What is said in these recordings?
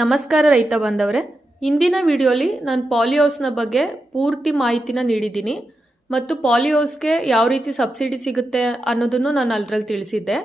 ನಮಸ್ಕಾರ ರೈತ ಬಾಂಧವರೇ. ಇಂದಿನ ವಿಡಿಯೋಲಿ ನಾನು ಪಾಲಿಹೌಸ್ನ ಬಗ್ಗೆ ಪೂರ್ತಿ ಮಾಹಿತಿನ ನೀಡಿದ್ದೀನಿ. ಮತ್ತು ಪಾಲಿಹೌಸ್ಗೆ ಯಾವ ರೀತಿ ಸಬ್ಸಿಡಿ ಸಿಗುತ್ತೆ ಅನ್ನೋದನ್ನು ನಾನು ಅದರಲ್ಲಿ ತಿಳಿಸಿದ್ದೆ.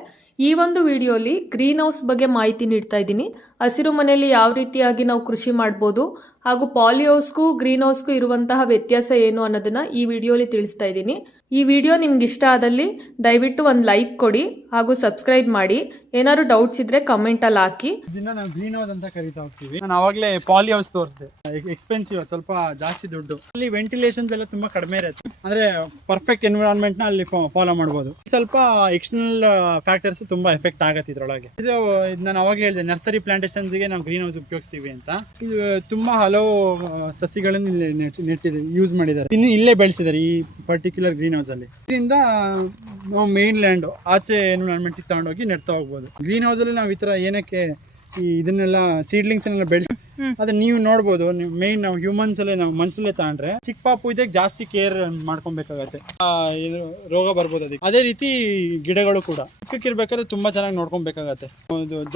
ಈ ಒಂದು ವಿಡಿಯೋಲಿ ಗ್ರೀನ್ ಹೌಸ್ ಬಗ್ಗೆ ಮಾಹಿತಿ ನೀಡ್ತಾ ಇದ್ದೀನಿ. ಹಸಿರು ಮನೆಯಲ್ಲಿ ಯಾವ ರೀತಿಯಾಗಿ ನಾವು ಕೃಷಿ ಮಾಡ್ಬೋದು ಹಾಗೂ ಪಾಲಿಹೌಸ್ಗೂ ಗ್ರೀನ್ ಹೌಸ್ಗೂ ಇರುವಂತಹ ವ್ಯತ್ಯಾಸ ಏನು ಅನ್ನೋದನ್ನ ಈ ವಿಡಿಯೋಲಿ ತಿಳಿಸ್ತಾ ಇದ್ದೀನಿ. ಈ ವಿಡಿಯೋ ನಿಮ್ಗೆ ಇಷ್ಟ ಆದಲ್ಲಿ ದಯವಿಟ್ಟು ಒಂದು ಲೈಕ್ ಕೊಡಿ. ಹಾಗೂ ಸಬ್ಸ್ಕ್ರೈಬ್ ಮಾಡಿ. ಏನಾದ್ರು ಡೌಟ್ಸ್ ಇದ್ರೆ ಕಮೆಂಟಲ್ಲಿ ಹಾಕಿ. ಇದನ್ನ ನಾವು ಗ್ರೀನ್ ಹೌಸ್ ಅಂತ ಕರಿತಾ ಹೋಗ್ತೀವಿ. ನಾನು ಅವಾಗಲೇ ಪಾಲಿ ಹೌಸ್ ತೋರಿಸಿದೆ ಎಕ್ಸ್ಪೆನ್ಸಿವ್ ಸ್ವಲ್ಪ ಜಾಸ್ತಿ ದುಡ್ಡು. ಅಲ್ಲಿ ವೆಂಟಿಲೇಷನ್ಸ್ ಎಲ್ಲ ತುಂಬಾ ಕಡಿಮೆ ಇರುತ್ತೆ. ಅಂದ್ರೆ ಪರ್ಫೆಕ್ಟ್ ಎನ್ವಿರಾನ್ಮೆಂಟ್ನ ಅಲ್ಲಿ ಫಾಲೋ ಮಾಡಬಹುದು ಸ್ವಲ್ಪ ಎಕ್ಸ್ಟರ್ನಲ್ ಫ್ಯಾಕ್ಟರ್ಸ್ ತುಂಬಾ ಎಫೆಕ್ಟ್ ಆಗತ್ತೆ ಇದ್ರೊಳಗೆ. ಇದು ನಾನು ಅವಾಗ ಹೇಳಿದೆ ನರ್ಸರಿ ಪ್ಲಾಂಟೇಶನ್ಸ್ಗೆ ನಾವು ಗ್ರೀನ್ ಹೌಸ್ ಉಪಯೋಗಿಸ್ತೀವಿ ಅಂತ. ಇದು ತುಂಬಾ ಹಲವು ಸಸಿಗಳನ್ನು ಇಲ್ಲಿ ನೆಟ್- ನೆಟ್ಟಿದೆ ಯೂಸ್ ಮಾಡಿದ್ದಾರೆ. ಇನ್ನು ಇಲ್ಲೇ ಬೆಳೆಸಿದ್ದಾರೆ ಈ ಪರ್ಟಿಕ್ಯುಲರ್ ಗ್ರೀನ್ ಹೌಸ್ ಅಲ್ಲಿ. ಇದರಿಂದ ನಾವು ಮೇನ್ ಲ್ಯಾಂಡ್ ಆಚೆ ಎನ್ವಿರಾನ್ಮೆಂಟ್ ತಗೊಂಡೋಗಿ ನೆಡ್ತಾ ಹೋಗ್ಬೋದು. ಗ್ರೀನ್ ಹೌಸ್ ಅಲ್ಲಿ ನಾವು ಈ ತರ ಏನಕ್ಕೆ ಈ ಇದನ್ನೆಲ್ಲ ಸೀಡ್ಲಿಂಗ್ಸ್ ಎಲ್ಲ ಬೆಳೆಸಿ ಅದನ್ನ ನೀವು ನೋಡ್ಬೋದು ಮೇನ್ ನಾವು ಹ್ಯೂಮನ್ಸ್ ಅಲ್ಲೇ ನಾವು ಮನ್ಸಲ್ಲೇ ತಗೊಂಡ್ರೆ ಚಿಕ್ಕ ಪಾಪು ಇದಕ್ಕೆ ಜಾಸ್ತಿ ಕೇರ್ ಮಾಡ್ಕೊಬೇಕಾಗತ್ತೆ. ಇದು ರೋಗ ಬರ್ಬೋದು ಅದಕ್ಕೆ. ಅದೇ ರೀತಿ ಗಿಡಗಳು ಕೂಡ. ಚಿಕ್ಕಕ್ಕಿರ್ಬೇಕಾದ್ರೆ ತುಂಬಾ ಚೆನ್ನಾಗಿ ನೋಡ್ಕೊಬೇಕಾಗತ್ತೆ.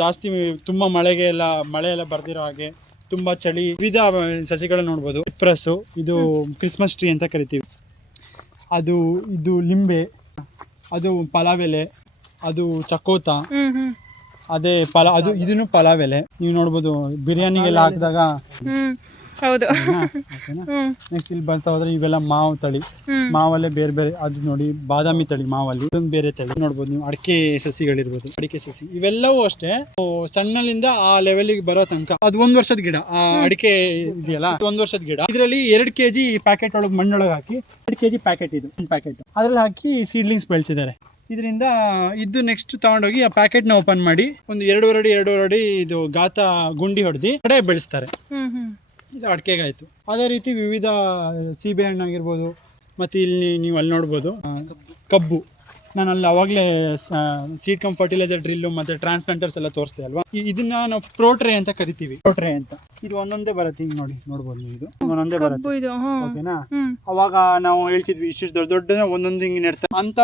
ಜಾಸ್ತಿ ತುಂಬಾ ಮಳೆಗೆ ಎಲ್ಲ ಮಳೆ ಎಲ್ಲ ಬರ್ದಿರೋ ಹಾಗೆ ತುಂಬಾ ಚಳಿ ವಿವಿಧ ಸಸಿಗಳನ್ನ ನೋಡ್ಬೋದು. ಪ್ರಸ್ ಇದು ಕ್ರಿಸ್ಮಸ್ ಟ್ರೀ ಅಂತ ಕರಿತೀವಿ. ಅದು ಇದು ಲಿಂಬೆ ಅದು ಪಲಾವೆಲೆ ಅದು ಚಕೋತ ಅದೇ ಪಲ ಅದು ಇದನ್ನು ಎಲೆ ನೀವು ನೋಡ್ಬೋದು ಬಿರಿಯಾನಿಗೆಲ್ಲ ಹಾಕಿದಾಗ. ಹೌದು. ನೆಕ್ಸ್ಟ್ ಇಲ್ಲಿ ಬರ್ತಾ ಹೋದ್ರೆ ಇವೆಲ್ಲ ಮಾವು ತಳಿ. ಮಾವಲ್ಲೇ ಬೇರೆ ಬೇರೆ ಅದು ನೋಡಿ ಬಾದಾಮಿ ತಳಿ ಮಾವಲ್ಲಿ. ಇದೊಂದು ಬೇರೆ ತಳಿ. ನೋಡ್ಬೋದು ನೀವು ಅಡಿಕೆ ಸಸಿಗಳಿರ್ಬೋದು ಅಡಿಕೆ ಸಸಿ. ಇವೆಲ್ಲವೂ ಅಷ್ಟೇ. ಸಣ್ಣಲಿಂದ ಆ ಲೆವೆಲ್ಗೆ ಬರೋ ತನಕ. ಅದು ಒಂದ್ ವರ್ಷದ ಗಿಡ. ಆ ಅಡಿಕೆ ಇದೆಯಲ್ಲ ಒಂದ್ ವರ್ಷದ ಗಿಡ. ಇದರಲ್ಲಿ ಎರಡ್ ಕೆಜಿ ಪ್ಯಾಕೆಟ್ ಒಳಗೆ ಮಣ್ಣೊಳಗೆ ಹಾಕಿ ಎರಡು ಕೆಜಿ ಪ್ಯಾಕೆಟ್ ಇದು ಪ್ಯಾಕೆಟ್ ಅದ್ರಲ್ಲಿ ಹಾಕಿ ಸೀಡ್ಲಿಂಗ್ಸ್ ಬೆಳೆಸಿದ್ದಾರೆ. ಇದರಿಂದ ಇದು ನೆಕ್ಸ್ಟ್ ತಗೊಂಡೋಗಿ ಆ ಪ್ಯಾಕೆಟ್ನ ಓಪನ್ ಮಾಡಿ ಒಂದು ಎರಡೂವರೆ ಅಡಿ ಎರಡೂವರೆ ಅಡಿ ಇದು ಗಾತ ಗುಂಡಿ ಹೊಡೆದು ಕಡೆ ಬೆಳೆಸ್ತಾರೆ. ಇದು ಅಡಿಕೆಗಾಯ್ತು. ಅದೇ ರೀತಿ ವಿವಿಧ ಸೀಬೆ ಹಣ್ಣಾಗಿರ್ಬೋದು ಮತ್ತು ಇಲ್ಲಿ ನೀವು ಅಲ್ಲಿ ನೋಡ್ಬೋದು ಕಬ್ಬು. ನಾನು ಅಲ್ಲಿ ಅವಾಗಲೇ ಸೀಡ್ ಕಮ್ ಫರ್ಟಿಲೈಸರ್ ಡ್ರಿಲ್ಲು ಮತ್ತು ಟ್ರಾನ್ಸ್ಪ್ಲಾಂಟರ್ಸ್ ಎಲ್ಲ ತೋರಿಸ್ದೆ ಅಲ್ವಾ? ಇದನ್ನ ನಾವು ಪ್ರೋಟ್ರೇ ಅಂತ ಕರಿತೀವಿ. ಪ್ರೋಟ್ರೇ ಅಂತ. ಇದು ಒಂದೊಂದೇ ಬರುತ್ತೆ. ಹಿಂಗೆ ನೋಡಿ ನೋಡ್ಬೋದು ನೀವು ಇದು. ಒಂದೊಂದೇ ಬರುತ್ತೆ. ಓಕೆನಾ? ಅವಾಗ ನಾವು ಹೇಳ್ತಿದ್ವಿ ಇಷ್ಟು ದೊಡ್ಡ ದೊಡ್ಡ ಒಂದೊಂದು ಹಿಂಗೆ ನೆಡ್ತಾರೆ ಅಂತ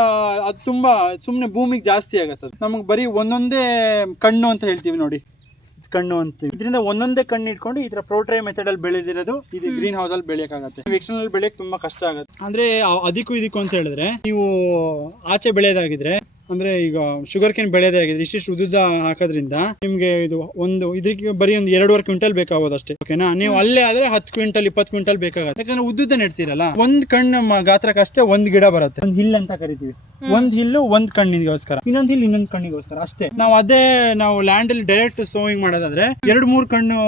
ಅದು ತುಂಬಾ ಸುಮ್ಮನೆ ಭೂಮಿಗೆ ಜಾಸ್ತಿ ಆಗತ್ತೆ ಅದು. ನಮಗೆ ಬರೀ ಒಂದೊಂದೇ ಕಣ್ಣು ಅಂತ ಹೇಳ್ತೀವಿ ನೋಡಿ. ಕಣ್ಣು ಅಂತೀವಿ. ಇದರಿಂದ ಒಂದೊಂದೇ ಕಣ್ಣು ಇಟ್ಕೊಂಡು ಈ ತರ ಪ್ರೋಟ್ರೈ ಮೆಥಡ್ ಅಲ್ಲಿ ಬೆಳೆದಿರೋದು ಇದು ಗ್ರೀನ್ ಹೌಸ್ ಅಲ್ಲಿ ಬೆಳೆಯಕ್ಕಾಗತ್ತೆ. ಎಕ್ಸ್ಟರ್ನಲ್ ಬೆಳೆಯಕ್ ತುಂಬಾ ಕಷ್ಟ ಆಗುತ್ತೆ. ಅಂದ್ರೆ ಅದಕ್ಕೂ ಇದಕ್ಕೂ ಅಂತ ಹೇಳಿದ್ರೆ ನೀವು ಆಚೆ ಬೆಳೆಯೋದಾಗಿದ್ರೆ ಅಂದ್ರೆ ಈಗ ಶುಗರ್ ಕೇನ್ ಆಗಿದೆ. ಇಷ್ಟಿಷ್ಟು ಉದ್ದ ಹಾಕೋದ್ರಿಂದ ನಿಮ್ಗೆ ಇದು ಒಂದು ಇದಕ್ಕೆ ಬರೀ ಒಂದು ಎರಡೂವರೆ ಕ್ವಿಂಟಲ್ ಬೇಕಾಗೋದು ಅಷ್ಟೇ. ಓಕೆನಾ ನೀವು ಅಲ್ಲೇ ಆದ್ರೆ ಹತ್ತು ಕ್ವಿಂಟಲ್ ಇಪ್ಪತ್ತು ಕ್ವಿಂಟಲ್ ಬೇಕಾಗುತ್ತೆ. ಯಾಕಂದ್ರೆ ಉದ್ದುದ್ದ ನೆಡ್ತೀರಲ್ಲ ಒಂದ್ ಕಣ್ಣು ಗಾತ್ರಕ್ಕಷ್ಟೇ ಒಂದ್ ಗಿಡ ಬರುತ್ತೆ. ಒಂದ್ ಹಿಲ್ ಅಂತ ಕರಿತೀವಿ. ಒಂದ್ ಹಿಲ್ಲು ಒಂದ್ ಕಣ್ಣಿಗೋಸ್ಕರ. ಇನ್ನೊಂದ್ ಹಿಲ್ ಇನ್ನೊಂದ್ ಕಣ್ಣಿಗೋಸ್ಕರ ಅಷ್ಟೇ. ನಾವು ಅದೇ ನಾವು ಲ್ಯಾಂಡ್ ಅಲ್ಲಿ ಡೈರೆಕ್ಟ್ ಸೋವಿಂಗ್ ಮಾಡೋದಾದ್ರೆ ಎರಡ್ ಮೂರ್ ಕಣ್ಣು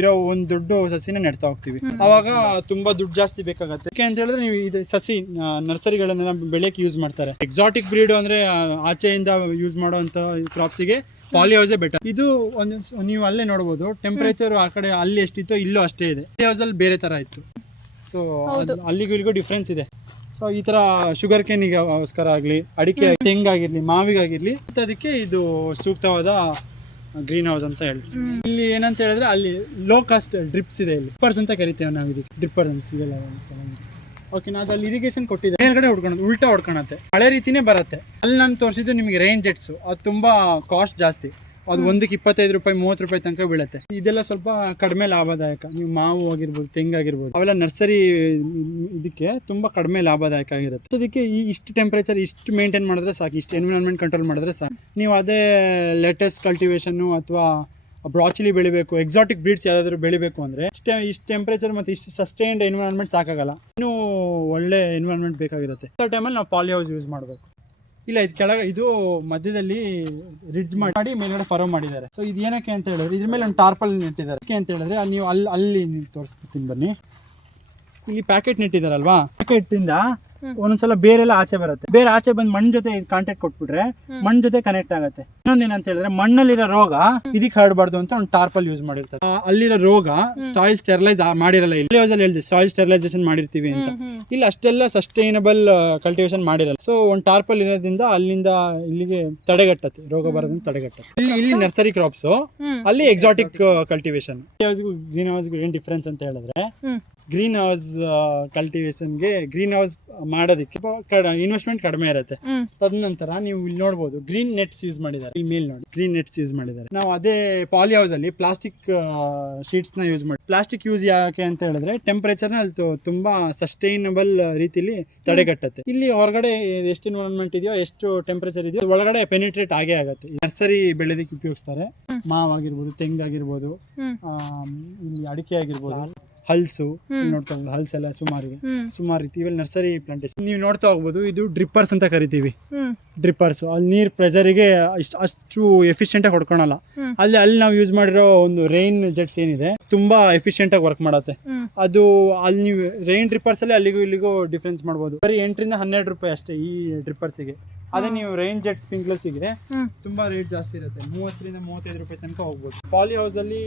ಇರೋ ಒಂದ್ ದೊಡ್ಡ ಸಸಿನ ನೆಡ್ತಾ ಹೋಗ್ತೀವಿ. ಅವಾಗ ತುಂಬಾ ದುಡ್ಡು ಜಾಸ್ತಿ ಬೇಕಾಗುತ್ತೆ. ಯಾಕೆ ಅಂತ ಹೇಳಿದ್ರೆ ನೀವು ಇದು ಸಸಿ ನರ್ಸರಿಗಳನ್ನೆಲ್ಲ ಬೆಳೆಯಕ್ಕೆ ಯೂಸ್ ಮಾಡ್ತಾರೆ. ಎಕ್ಸಾಟಿಕ್ ಬ್ರೀಡ್ ಅಂದ್ರೆ ಆಚೆಯಿಂದ ಯೂಸ್ ಮಾಡುವಂತ ಕ್ರಾಪ್ಸಿಗೆ ಪಾಲಿ ಹೌಸೇ ಬೆಟರ್ ಇದು ಒಂದು ನೀವು ಅಲ್ಲೇ ನೋಡಬಹುದು ಟೆಂಪರೇಚರ್ ಆ ಕಡೆ ಅಲ್ಲಿ ಎಷ್ಟಿತ್ತು ಇಲ್ಲೂ ಅಷ್ಟೇ ಇದೆ. ಪಾಲಿ ಹೌಸ್ ಅಲ್ಲಿ ಬೇರೆ ತರ ಇತ್ತು. ಸೊ ಅಲ್ಲಿಗೂ ಇಲ್ಲಿಗೂ ಡಿಫ್ರೆನ್ಸ್ ಇದೆ. ಸೊ ಈ ತರ ಶುಗರ್ ಕೇನಿಗೆ ಗೋಸ್ಕರ ಆಗಲಿ ಅಡಿಕೆ ತೆಂಗಾಗಿರ್ಲಿ ಮಾವಿಗಾಗಿರ್ಲಿ ಅದಕ್ಕೆ ಇದು ಸೂಕ್ತವಾದ ಗ್ರೀನ್ ಹೌಸ್ ಅಂತ ಹೇಳ್ತೀವಿ. ಇಲ್ಲಿ ಏನಂತ ಹೇಳಿದ್ರೆ ಅಲ್ಲಿ ಲೋ ಕಾಸ್ಟ್ ಡ್ರಿಪ್ಸ್ ಇದೆ ಇಲ್ಲಿ. ಡ್ರಿಪ್ಪರ್ಸ್ ಅಂತ ಕರಿತೇವೆ ನಾವು ಇದಕ್ಕೆ ಡ್ರಿಪ್ಪರ್ಸ್ ಅಂತ ಸಿಗಲ್ಲ ಓಕೆ ನಾವು ಅಲ್ಲಿ ಇರಿಗೇಷನ್ ಕೊಟ್ಟಿದೆ. ಮೇಲ್ಗಡೆ ಹೊಡ್ಕೊಳೋದು ಉಲ್ಟಾ ಹೊಡ್ಕೊಳತ್ತೆ. ಹಳೆ ರೀತಿನೇ ಬರುತ್ತೆ. ಅಲ್ಲಿ ನಾನು ತೋರಿಸಿದ್ದು ನಿಮಗೆ ರೈನ್ ಜೆಟ್ಸ್ ಅದು ತುಂಬ ಕಾಸ್ಟ್ ಜಾಸ್ತಿ. ಅದು ಒಂದಕ್ಕೆ ಇಪ್ಪತ್ತೈದು ರೂಪಾಯಿ ಮೂವತ್ತು ರೂಪಾಯಿ ತನಕ ಬೀಳುತ್ತೆ. ಇದೆಲ್ಲ ಸ್ವಲ್ಪ ಕಡಿಮೆ ಲಾಭದಾಯಕ. ನೀವು ಮಾವು ಆಗಿರ್ಬೋದು ತೆಂಗಾಗಿರ್ಬೋದು ಅವೆಲ್ಲ ನರ್ಸರಿ ಇದಕ್ಕೆ ತುಂಬ ಕಡಿಮೆ ಲಾಭದಾಯಕ ಆಗಿರುತ್ತೆ. ಅದಕ್ಕೆ ಈ ಇಷ್ಟು ಟೆಂಪ್ರೇಚರ್ ಇಷ್ಟು ಮೇಂಟೈನ್ ಮಾಡಿದ್ರೆ ಸಾಕು. ಇಷ್ಟು ಎನ್ವಿರಾನ್ಮೆಂಟ್ ಕಂಟ್ರೋಲ್ ಮಾಡಿದ್ರೆ ಸಾಕು. ನೀವು ಅದೇ ಲೇಟೆಸ್ಟ್ ಕಲ್ಟಿವೇಶನ್ನು ಅಥವಾ ಬ್ರಾಚಿಲಿ ಬೆಳಿಬೇಕು ಎಕ್ಸಾಟಿಕ್ ಬ್ರೀಡ್ಸ್ ಯಾವ್ದಾದ್ರು ಬೆಳಿಬೇಕು ಅಂದ್ರೆ ಇಷ್ಟೇ ಇಷ್ಟು ಟೆಂಪರೇಚರ್ ಮತ್ತು ಇಷ್ಟು ಸಸ್ಟೈನ್ಡ್ ಎನ್ವಿರಾನ್ಮೆಂಟ್ ಸಾಕಾಗಲ್ಲ. ಇನ್ನೂ ಒಳ್ಳೆ ಎನ್ವಿರಾನ್ಮೆಂಟ್ ಬೇಕಾಗಿರುತ್ತೆ. ಆ ಟೈಮಲ್ಲಿ ನಾವು ಪಾಲಿ ಹೌಸ್ ಯೂಸ್ ಮಾಡಬೇಕು. ಇಲ್ಲ, ಇದು ಕೆಳಗೆ, ಇದು ಮಧ್ಯದಲ್ಲಿ ರಿಡ್ಜ್ ಮಾಡಿ ಮೇಲ್ಗಡೆ ಫರೋ ಮಾಡಿದ್ದಾರೆ. ಸೊ ಇದು ಏನಕ್ಕೆ ಅಂತ ಹೇಳಿದ್ರೆ, ಇದ್ರ ಮೇಲೆ ಒಂದು ಟಾರ್ಪಲ್ ನೆಟ್ಟಿದ್ದಾರೆ. ಯಾಕೆ ಅಂತ ಹೇಳಿದ್ರೆ, ನೀವು ಅಲ್ಲಿ ಅಲ್ಲಿ ತೋರಿಸ್ತೀನಿ ಬನ್ನಿ. ಇಲ್ಲಿ ಪ್ಯಾಕೆಟ್ ನೆಟ್ಟಿದಾರಲ್ವಾ ಪ್ಯಾಕೆಟ್ ಇಂದ ಒಂದೊಂದ್ಸಲ ಬೇರೆಲ್ಲ ಆಚೆ ಬರುತ್ತೆ. ಬೇರೆ ಆಚೆ ಬಂದ್ ಮಣ್ಣ್ ಜೊತೆ ಕಾಂಟ್ಯಾಕ್ಟ್ ಕೊಟ್ಬಿಟ್ರೆ ಮಣ್ಣ್ ಜೊತೆ ಕನೆಕ್ಟ್ ಆಗುತ್ತೆ. ಇನ್ನೊಂದೇನಂತ ಹೇಳಿದ್ರೆ ಮಣ್ಣಲ್ಲಿರೋ ರೋಗ ಇದಕ್ಕೆ ಹರಡಬಾರ್ದು ಅಂತ ಒಂದು ಟಾರ್ಪಲ್ ಯೂಸ್ ಮಾಡಿರ್ತಾರೆ. ಅಲ್ಲಿರೋ ರೋಗ ಸಾಯಿಲ್ ಸ್ಟೆರಿಲೈಸ್ ಮಾಡಿರಲ್ಲ. ಇಲ್ಲಿ ಹೇಳಿದೆ ಸಾಯಿಲ್ ಸ್ಟೆರಿಲೈಸೇಷನ್ ಮಾಡಿರ್ತೀವಿ ಅಂತ. ಇಲ್ಲಿ ಅಷ್ಟೆಲ್ಲ ಸಸ್ಟೈನಬಲ್ ಕಲ್ಟಿವೇಶನ್ ಮಾಡಿರಲ್ಲ. ಸೊ ಒಂದು ಟಾರ್ಪಲ್ ಇರೋದ್ರಿಂದ ಅಲ್ಲಿಂದ ಇಲ್ಲಿಗೆ ತಡೆಗಟ್ಟತ್ತೆ. ರೋಗ ಬರೋದನ್ನ ತಡೆಗಟ್ಟತ್ತೆ. ಇಲ್ಲಿ ಇಲ್ಲಿ ನರ್ಸರಿ ಕ್ರಾಪ್ಸ್ ಅಲ್ಲಿ ಎಕ್ಸಾಟಿಕ್ ಕಲ್ಟಿವೇಶನ್ ಗ್ರೀನ್ ಹೌಸ್ ಏನ್ ಡಿಫ್ರೆನ್ಸ್ ಅಂತ ಹೇಳಿದ್ರೆ ಗ್ರೀನ್ ಹೌಸ್ ಕಲ್ಟಿವೇಶನ್ಗೆ ಗ್ರೀನ್ ಹೌಸ್ ಮಾಡೋದಕ್ಕೆ ಇನ್ವೆಸ್ಟ್ಮೆಂಟ್ ಕಡಿಮೆ ಇರುತ್ತೆ. ತದನಂತರ ನೀವು ಇಲ್ಲಿ ನೋಡಬಹುದು ಗ್ರೀನ್ ನೆಟ್ಸ್ ಯೂಸ್ ಮಾಡಿದ್ದಾರೆ. ಈ ಮೇಲ್ ನೋಡಿ ಗ್ರೀನ್ ನೆಟ್ಸ್ ಯೂಸ್ ಮಾಡಿದ್ದಾರೆ. ನಾವು ಅದೇ ಪಾಲಿ ಹೌಸ್ ಅಲ್ಲಿ ಪ್ಲಾಸ್ಟಿಕ್ ಶೀಟ್ಸ್ನ ಯೂಸ್ ಮಾಡಿ ಪ್ಲಾಸ್ಟಿಕ್ ಯೂಸ್ ಯಾಕೆ ಅಂತ ಹೇಳಿದ್ರೆ ಟೆಂಪರೇಚರ್ನ ತುಂಬಾ ಸಸ್ಟೈನಬಲ್ ರೀತಿಲಿ ತಡೆಗಟ್ಟುತ್ತೆ. ಇಲ್ಲಿ ಹೊರಗಡೆ ಎಷ್ಟು ಎನ್ವೈರನ್ಮೆಂಟ್ ಇದೆಯೋ ಎಷ್ಟು ಟೆಂಪರೇಚರ್ ಇದೆಯೋ ಒಳಗಡೆ ಪೆನಿಟ್ರೇಟ್ ಆಗೇ ಆಗುತ್ತೆ. ನರ್ಸರಿ ಬೆಳೆದಕ್ಕೆ ಉಪಯೋಗಿಸ್ತಾರೆ. ಮಾವಾಗಿರ್ಬೋದು ಮಾವ್ ಆಗಿರ್ಬೋದು ತೆಂಗಾಗಿರ್ಬೋದು ಇಲ್ಲಿ ಅಡಿಕೆ ಆಗಿರ್ಬೋದು. ಹಲ್ಸು. ನೋಡ್ತಾ ಹೋಗ್ಬೋದು ಹಲ್ಸ್ ಎಲ್ಲ ಸುಮಾರಿದೆ ಸುಮಾರು ರೀತಿ ಇವೆಲ್ಲ ನರ್ಸರಿ ಪ್ಲಾಂಟೇಶನ್ ನೀವು ನೋಡ್ತಾ ಹೋಗ್ಬೋದು ಇದು ಡ್ರಿಪ್ಪರ್ಸ್ ಅಂತ ಕರಿತೀವಿ. ಡ್ರಿಪ್ಪರ್ಸ್ ಅಲ್ಲಿ ನೀರು ಪ್ರೆಸರಿಗೆ ಅಷ್ಟು ಅಷ್ಟು ಎಫಿಷಿಯೆಂಟಾಗಿ ಹೊಡ್ಕೊಳಲ್ಲ. ಅಲ್ಲಿ ಅಲ್ಲಿ ನಾವು ಯೂಸ್ ಮಾಡಿರೋ ಒಂದು ರೈನ್ ಜೆಟ್ಸ್ ಏನಿದೆ ತುಂಬಾ ಎಫಿಷಿಯೆಂಟಾಗಿ ವರ್ಕ್ ಮಾಡುತ್ತೆ. ಅದು ಅಲ್ಲಿ ನೀವು ರೈನ್ ಡ್ರಿಪ್ಪರ್ಸ್ ಅಲ್ಲಿ ಅಲ್ಲಿಗೂ ಇಲ್ಲಿಗೂ ಡಿಫ್ರೆನ್ಸ್ ಮಾಡಬಹುದು ಬರೀ ಎಂಟರಿಂದ ಹನ್ನೆರಡು ರೂಪಾಯಿ ಅಷ್ಟೇ ಈ ಡ್ರಿಪ್ಪರ್ಸಿಗೆ ಅದೇ ನೀವು ರೈನ್ ಜೆಟ್ ಸ್ಪ್ರಿಂಕ್ಲರ್ಸಿಗೆ ಇದ್ರೆ ತುಂಬಾ ರೇಟ್ ಜಾಸ್ತಿ ಇರುತ್ತೆ. ಮೂವತ್ತರಿಂದ ಮೂವತ್ತೈದು ರೂಪಾಯಿ ತನಕ ಹೋಗ್ಬೋದು. ಪಾಲಿ ಹೌಸ್ ಅಲ್ಲಿ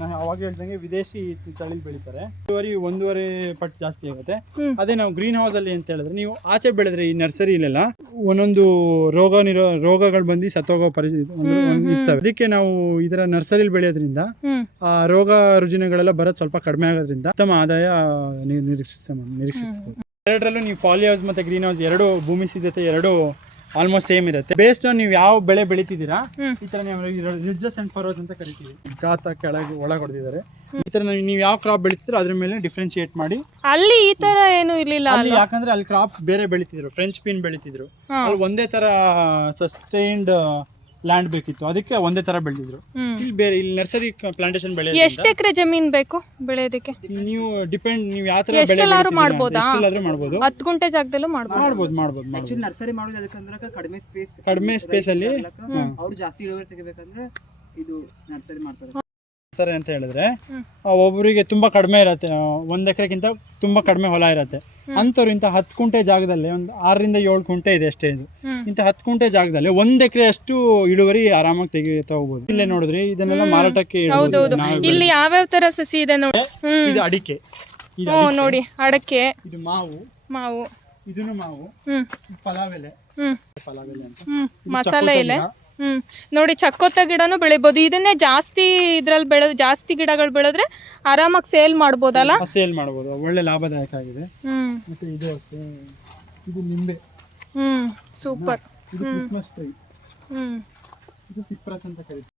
ನಾನು ಅವಾಗ ಹೇಳ್ದಂಗೆ ವಿದೇಶಿ ತಳಿ ಬೆಳಿತಾರೆ. ಇಳುವರಿ ಒಂದೂವರೆ ಪಟ್ ಜಾಸ್ತಿ ಆಗುತ್ತೆ. ಅದೇ ನಾವು ಗ್ರೀನ್ ಹೌಸ್ ಅಲ್ಲಿ ಅಂತ ಹೇಳಿದ್ರೆ ನೀವು ಆಚೆ ಬೆಳೆದ್ರೆ ಈ ನರ್ಸರಿಲೆಲ್ಲ ಒಂದೊಂದು ರೋಗ ನಿರೋ ರೋಗಗಳು ಬಂದು ಸತ್ತೋಗೋ ಪರಿಸ್ಥಿತಿ. ಇರ್ತವೆ. ಅದಕ್ಕೆ ನಾವು ಇದರ ನರ್ಸರಿಲಿ ಬೆಳೆಯೋದ್ರಿಂದ ಆ ರೋಗ ರುಜಿನಗಳೆಲ್ಲ ಬರೋದು ಸ್ವಲ್ಪ ಕಡಿಮೆ ಆಗೋದ್ರಿಂದ ಉತ್ತಮ ಆದಾಯ ನಿರೀಕ್ಷಿಸ ನಿರೀಕ್ಷಿಸಬಹುದು ಎರಡರಲ್ಲೂ ನೀವು ಪಾಲಿ ಹೌಸ್ ಮತ್ತೆ ಗ್ರೀನ್ ಹೌಸ್ ಎರಡು ಭೂಮಿ ಸಿದ್ಧತೆ ಎರಡು ಆಲ್ಮೋಸ್ಟ್ ಸೇಮ್ ಇರುತ್ತೆ. ಬೇಸ್ಡ್ ನೀವು ಯಾವ ಬೆಳೆ ಬೆಳಿತಿದ್ದೀರಾ ಈ ತರ ನೀವು ರಿಡ್ಜಸ್ ಅಂಡ್ ಫರೋಸ್ ಅಂತ ಕರಿತೀವಿ. ಗಾತ ಕೆಳಗೆ ಒಳಗೆ ಹೊಡೆದಿದ್ದಾರೆ. ಈ ತರ ನೀವು- ಯಾವ ಕ್ರಾಪ್ ಬೆಳಿತಿದ್ರು ಅದ್ರ ಮೇಲೆ ಡಿಫ್ರೆನ್ಶಿಯೇಟ್ ಮಾಡಿ. ಅಲ್ಲಿ ಈ ತರ ಏನು ಇರ್ಲಿಲ್ಲ ಅಲ್ಲಿ ಯಾಕಂದ್ರೆ ಅಲ್ಲಿ ಕ್ರಾಪ್ ಬೇರೆ ಬೆಳಿತಿದ್ರು. ಫ್ರೆಂಚ್ ಪೀನ್ ಬೆಳಿತಿದ್ರು. ಅಲ್ಲಿ ಒಂದೇ ತರ ಸಸ್ಟೈನ್ಡ್ ಲ್ಯಾಂಡ್ ಬೇಕಿತ್ತು. ಅದಕ್ಕೆ ಒಂದೇ ತರ ಬೆಳೆದಿದ್ರು. ಹ್ಮ್. ಇಲ್ಲಿ ಬೇರೆ ಇಲ್ಲಿ ನರ್ಸರಿ ಪ್ಲಾಂಟೇಶನ್ ಎಷ್ಟು ಬೆಳೆಯೋದ್ರಿಂದ ಎಕರೆ ಜಮೀನ್ ಬೇಕು ಬೆಳೆಯೋದಕ್ಕೆ? ನೀವು ಡಿಪೆಂಡ್ ನೀವು ಯಾವ ತರ ಬೆಳೆ ಎಷ್ಟೆಲ್ಲಾದ್ರೂ ಬೆಳಿತೀರಾ ಅಂತ ಮಾಡ್ಬೋದಾ? ಎಷ್ಟೆಲ್ಲಾದ್ರೂ ಮಾಡ್ಬೋದು. ಹತ್ತು ಗಂಟೆ ಜಾಗದಲ್ಲೂ ಮಾಡ್ಬೋದು. ಮಾಡ್ಬೋದು ಮಾಡಬಹುದು ಮಾಡ್ಬೋದು. ಆಕ್ಚುಲಿ ನರ್ಸರಿ ಮಾಡೋದು ಅದಕ್ಕಂದ್ರೆ ಕಡಿಮೆ ಸ್ಪೇಸ್ ಕಡಿಮೆ ಸ್ಪೇಸ್ ಅಲ್ಲಿ, ಅವರು ಅವ್ರು ಜಾಸ್ತಿ ಇಳುವರಿ ತೆಗಿಬೇಕಂದ್ರೆ ಇದು ನರ್ಸರಿ ಮಾಡ್ತಾರೆ. ಮಾಡ್ತಾರೆ ಅಂತ ಹೇಳಿದ್ರೆ ಒಬ್ಬರಿಗೆ ತುಂಬಾ ಕಡಿಮೆ ಇರತ್ತೆ. ಒಂದ್ ಎಕರೆಗಿಂತ ತುಂಬಾ ಕಡಿಮೆ ಹೊಲ ಇರತ್ತೆ. ಅಂತವ್ರು ಇಂತ ಹತ್ತು ಕುಂಟೆ ಜಾಗದಲ್ಲಿ ಒಂದು ಆರರಿಂದ ಏಳು ಕುಂಟೆ ಇದೆ ಅಷ್ಟೇ ಇದು. ಇಂತ ಹತ್ತು ಕುಂಟೆ ಜಾಗದಲ್ಲಿ ಒಂದ್ ಎಕರೆ ಅಷ್ಟು ಇಳುವರಿ ಆರಾಮಾಗಿ ತೆಗಿತಾ ಹೋಗ್ಬೋದು ಇಲ್ಲೇ ನೋಡಿದ್ರಿ ಇದನ್ನೆಲ್ಲ ಮಾರಾಟಕ್ಕೆ. ಹೌದೌದು. ನಾವೇ ಇಲ್ಲಿ ಯಾವ ಯಾವ್ಯಾವ ತರ ಸಸಿ ಇದೆ ನೋಡಿ? ಇದು ಅಡಿಕೆ. ನೋಡಿ. ಅಡಕೆ. ಇದು ಮಾವು. ಮಾವು. ಇದನ್ನು ಮಾವು. ಹ್ಮ್. ಎಲೆ. ಹ್ಮ್. ಪಲಾವೆಲೆ ಅಂತ. ಮಸಾಲೆ ಎಲೆ. ಹ್ಮ್. ನೋಡಿ ಚಕ್ಕೋತ ಗಿಡನೂ ಬೆಳಿಬೋದು. ಇದನ್ನೇ ಜಾಸ್ತಿ ಇದ್ರಲ್ಲಿ ಬೆಳೆ ಜಾಸ್ತಿ ಗಿಡಗಳು ಬೆಳೆದ್ರೆ ಆರಾಮಾಗಿ ಸೇಲ್ ಮಾಡ್ಬೋದಲ್ಲ? ಸೇಲ್ ಮಾಡ್ಬೋದು. ಒಳ್ಳೆ ಲಾಭದಾಯಕ ಆಗಿದೆ. ಹ್ಞೂ ಮತ್ತೆ ಇದು ಅಷ್ಟೇ. ಇದು ನಿಂಬೆ. ಹ್ಮ್. ಸೂಪರ್. ಇದು ಕ್ರಿಸ್ಮಸ್ ಟ್ರೀ ಹ್ಮ್. ಇದು ಸಿಪ್ರಸ್ ಅಂತ ಕರೀತಾರೆ.